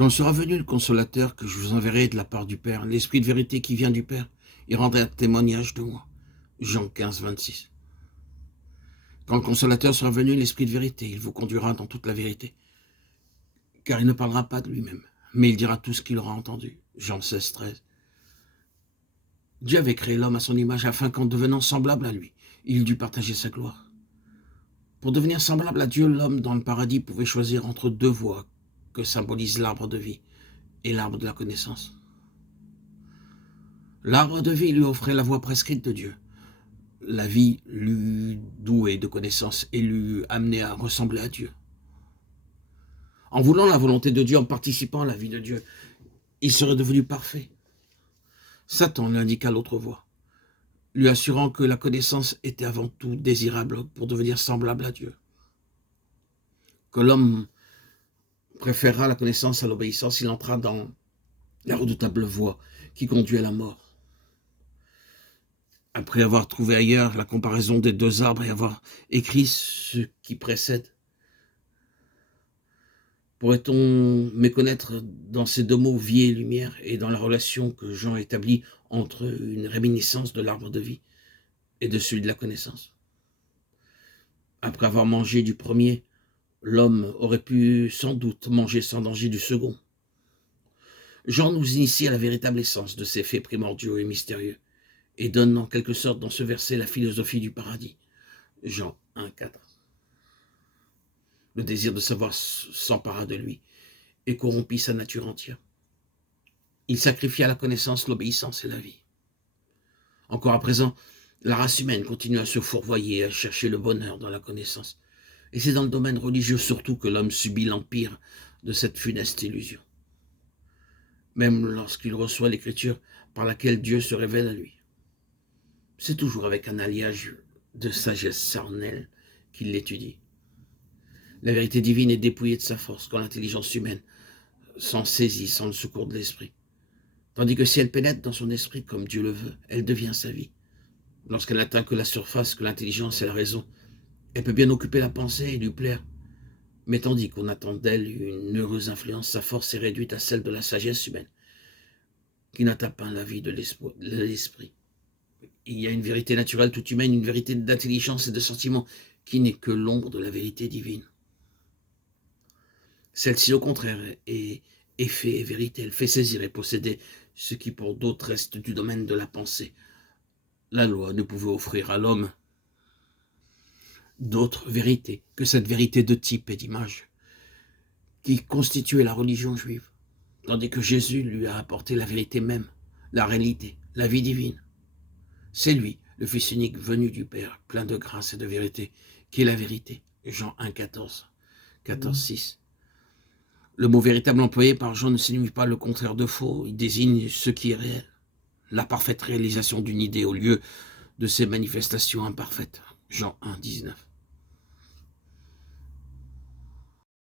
Quand sera venu le consolateur que je vous enverrai de la part du Père, l'Esprit de vérité qui vient du Père, il rendra témoignage de moi. Jean 15, 26. Quand le consolateur sera venu, l'Esprit de vérité, il vous conduira dans toute la vérité. Car il ne parlera pas de lui-même, mais il dira tout ce qu'il aura entendu. Jean 16, 13. Dieu avait créé l'homme à son image afin qu'en devenant semblable à lui, il dût partager sa gloire. Pour devenir semblable à Dieu, l'homme dans le paradis pouvait choisir entre deux voies que symbolise l'arbre de vie et l'arbre de la connaissance. L'arbre de vie lui offrait la voie prescrite de Dieu. La vie l'eût doué de connaissance et l'eût amené à ressembler à Dieu. En voulant la volonté de Dieu, en participant à la vie de Dieu, il serait devenu parfait. Satan lui indiqua l'autre voie, lui assurant que la connaissance était avant tout désirable pour devenir semblable à Dieu. Que l'homme préférera la connaissance à l'obéissance, il entra dans la redoutable voie qui conduit à la mort. Après avoir trouvé ailleurs la comparaison des deux arbres et avoir écrit ce qui précède, pourrait-on méconnaître dans ces deux mots vie et lumière et dans la relation que Jean établit entre une réminiscence de l'arbre de vie et de celui de la connaissance? Après avoir mangé du premier, l'homme aurait pu sans doute manger sans danger du second. Jean nous initie à la véritable essence de ces faits primordiaux et mystérieux et donne en quelque sorte dans ce verset la philosophie du paradis. Jean 1, 4. Le désir de savoir s'empara de lui et corrompit sa nature entière. Il sacrifia la connaissance, l'obéissance et la vie. Encore à présent, la race humaine continue à se fourvoyer et à chercher le bonheur dans la connaissance. Et c'est dans le domaine religieux surtout que l'homme subit l'empire de cette funeste illusion. Même lorsqu'il reçoit l'écriture par laquelle Dieu se révèle à lui. C'est toujours avec un alliage de sagesse charnelle qu'il l'étudie. La vérité divine est dépouillée de sa force quand l'intelligence humaine s'en saisit sans le secours de l'esprit. Tandis que si elle pénètre dans son esprit comme Dieu le veut, elle devient sa vie. Lorsqu'elle n'atteint que la surface, que l'intelligence et la raison, elle peut bien occuper la pensée et lui plaire. Mais tandis qu'on attend d'elle une heureuse influence, sa force est réduite à celle de la sagesse humaine, qui n'atteint pas la vie de l'esprit. Il y a une vérité naturelle toute humaine, une vérité d'intelligence et de sentiment, qui n'est que l'ombre de la vérité divine. Celle-ci, au contraire, est effet et vérité. Elle fait saisir et posséder ce qui pour d'autres reste du domaine de la pensée. La loi ne pouvait offrir à l'homme d'autres vérités que cette vérité de type et d'image qui constituait la religion juive, tandis que Jésus lui a apporté la vérité même, la réalité, la vie divine. C'est lui, le Fils unique venu du Père, plein de grâce et de vérité, qui est la vérité. Jean 1, 14, 6. Le mot véritable employé par Jean ne signifie pas le contraire de faux, il désigne ce qui est réel, la parfaite réalisation d'une idée au lieu de ses manifestations imparfaites. Jean 1, 19.